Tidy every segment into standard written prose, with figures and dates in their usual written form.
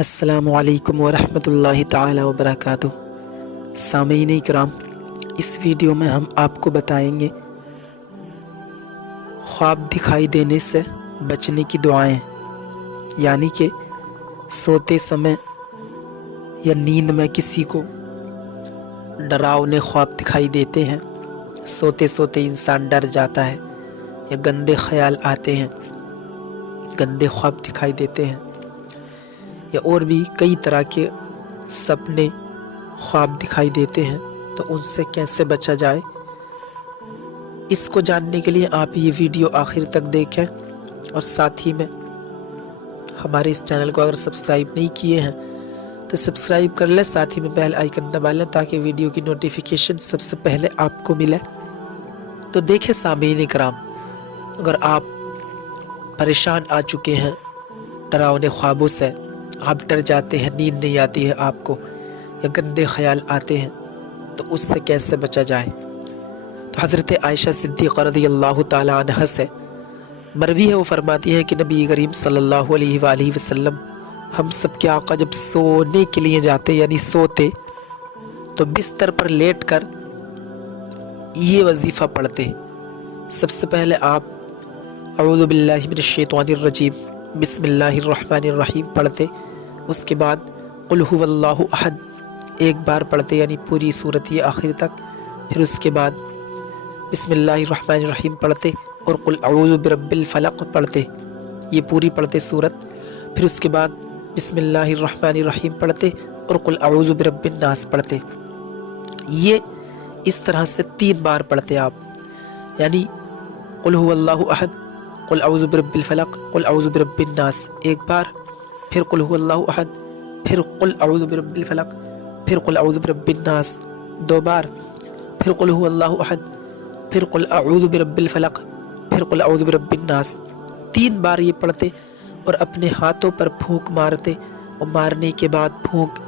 السلام علیکم ورحمۃ اللہ تعالی وبرکاتہ۔ سامعین کرام، اس ویڈیو میں ہم آپ کو بتائیں گے خواب دکھائی دینے سے بچنے کی دعائیں، یعنی کہ سوتے سمے یا نیند میں کسی کو ڈراؤنے خواب دکھائی دیتے ہیں، سوتے سوتے انسان ڈر جاتا ہے یا گندے خیال آتے ہیں، گندے خواب دکھائی دیتے ہیں، یا اور بھی کئی طرح کے سپنے خواب دکھائی دیتے ہیں، تو ان سے کیسے بچا جائے، اس کو جاننے کے لیے آپ یہ ویڈیو آخر تک دیکھیں، اور ساتھ ہی میں ہمارے اس چینل کو اگر سبسکرائب نہیں کیے ہیں تو سبسکرائب کر لیں، ساتھ ہی میں بیل آئیکن دبا لیں تاکہ ویڈیو کی نوٹیفیکیشن سب سے پہلے آپ کو ملے۔ تو دیکھیں سامعین کرام، اگر آپ پریشان آ چکے ہیں ڈراؤنے خوابوں سے، آپ ڈر جاتے ہیں، نیند نہیں آتی ہے آپ کو، یا گندے خیال آتے ہیں، تو اس سے کیسے بچا جائے۔ تو حضرت عائشہ صدیقہ رضی اللہ تعالی عنہ سے مروی ہے، وہ فرماتی ہے کہ نبی کریم صلی اللہ علیہ وآلہ وسلم ہم سب کے آقا جب سونے کے لیے جاتے یعنی سوتے تو بستر پر لیٹ کر یہ وظیفہ پڑھتے۔ سب سے پہلے آپ اعوذ باللہ من الشیطان الرجیم بسم اللہ الرحمن الرحیم پڑھتے، اس کے بعد قل هو اللہ احد ایک بار پڑھتے، یعنی پوری سورت یہ آخر تک، پھر اس کے بعد بسم اللہ الرحمن الرحیم پڑھتے اور قل اعوذ برب الفلق پڑھتے، یہ پوری پڑھتے سورت، پھر اس کے بعد بسم اللہ الرحمن الرحیم پڑھتے اور قل اعوذ برب الناس پڑھتے۔ یہ اس طرح سے 3 بار پڑھتے آپ، یعنی قل هو اللہ احد، قل اعوذ برب الفلق، قل اعوذ برب الناس ایک بار، پھر قل هو اللہ احد، پھر قل اعوذ برب الفلق، پھر قل اعوذ برب الناس 2 بار، پھر قل هو اللہ احد، پھر قل اعوذ برب الفلق، پھر قل اعوذ برب الناس 3 بار یہ پڑھتے، اور اپنے ہاتھوں پر پھونک مارتے، اور مارنے کے بعد پھونک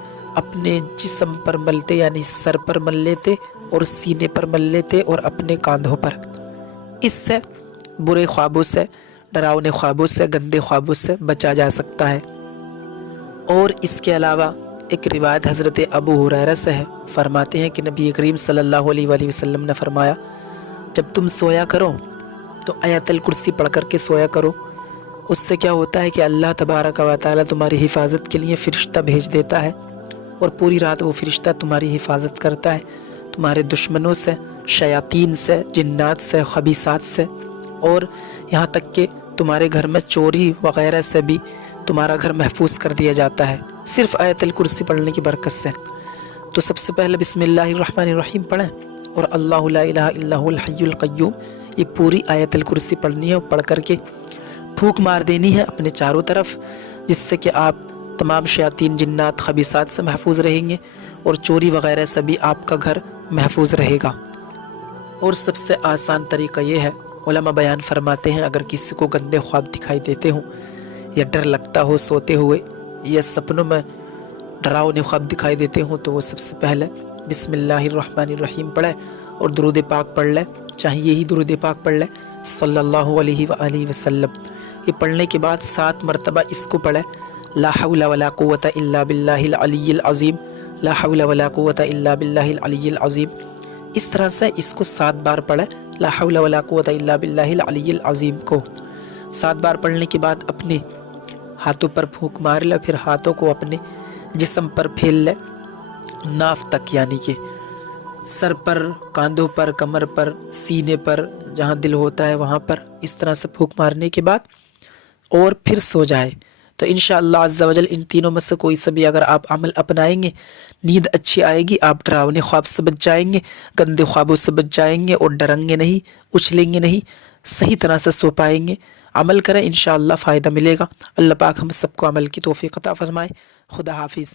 اپنے جسم پر ملتے، یعنی سر پر مل لیتے اور سینے پر مل لیتے اور اپنے کاندھوں پر۔ اس سے برے خوابوں سے، ڈراؤنے خوابوں سے، گندے خوابوں سے بچا جا سکتا ہے۔ اور اس کے علاوہ ایک روایت حضرت ابو ہریرہ سے ہے، فرماتے ہیں کہ نبی کریم صلی اللہ علیہ وآلہ وسلم نے فرمایا، جب تم سویا کرو تو آیت الکرسی پڑھ کر کے سویا کرو، اس سے کیا ہوتا ہے کہ اللہ تبارک و تعالی تمہاری حفاظت کے لیے فرشتہ بھیج دیتا ہے، اور پوری رات وہ فرشتہ تمہاری حفاظت کرتا ہے تمہارے دشمنوں سے، شیاطین سے، جنات سے، خبیثات سے، اور یہاں تک کہ تمہارے گھر میں چوری وغیرہ سے بھی تمہارا گھر محفوظ کر دیا جاتا ہے، صرف آیت الکرسی پڑھنے کی برکت سے۔ تو سب سے پہلے بسم اللہ الرحمن الرحیم پڑھیں، اور اللہ لا الہ الا هو الحی القیوم یہ پوری آیت الکرسی پڑھنی ہے، اور پڑھ کر کے پھونک مار دینی ہے اپنے چاروں طرف، جس سے کہ آپ تمام شیاطین، جنات، خبیثات سے محفوظ رہیں گے، اور چوری وغیرہ سے بھی آپ کا گھر محفوظ رہے گا۔ اور سب سے آسان طریقہ یہ ہے، علماء بیان فرماتے ہیں، اگر کسی کو گندے خواب دکھائی دیتے ہوں یا ڈر لگتا ہو سوتے ہوئے، یا سپنوں میں ڈراؤنے خواب دکھائی دیتے ہوں، تو وہ سب سے پہلے بسم اللہ الرحمن الرحیم پڑھے اور درود پاک پڑھ لے، چاہے یہی درود پاک پڑھ لے صلی اللہ علیہ وآلہ وسلم۔ یہ پڑھنے کے بعد 7 مرتبہ اس کو پڑھے، لا حول ولا قوة الا باللہ العلی العظیم، لا حول ولا قوة الا باللہ العلی العظیم۔ اس طرح سے اس کو 7 بار پڑھے، لا حول ولا قوة الا باللہ العلی العظیم کو 7 بار پڑھنے کے بعد اپنے ہاتھوں پر پھونک مار لے، پھر ہاتھوں کو اپنے جسم پر پھیل لے، ناف تک، یعنی کہ سر پر، کاندھوں پر، کمر پر، سینے پر، جہاں دل ہوتا ہے وہاں پر، اس طرح سے پھونک مارنے کے بعد اور پھر سو جائے۔ تو انشاءاللہ عز و جل ان تینوں میں سے کوئی سے بھی اگر آپ عمل اپنائیں گے، نیند اچھی آئے گی، آپ ڈراؤنے خواب سے بچ جائیں گے، گندے خوابوں سے بچ جائیں گے، اور ڈریں گے نہیں، اچھلیں گے نہیں، صحیح طرح سے سو پائیں گے۔ عمل کریں، انشاءاللہ فائدہ ملے گا۔ اللہ پاک ہم سب کو عمل کی توفیق عطا فرمائے۔ خدا حافظ۔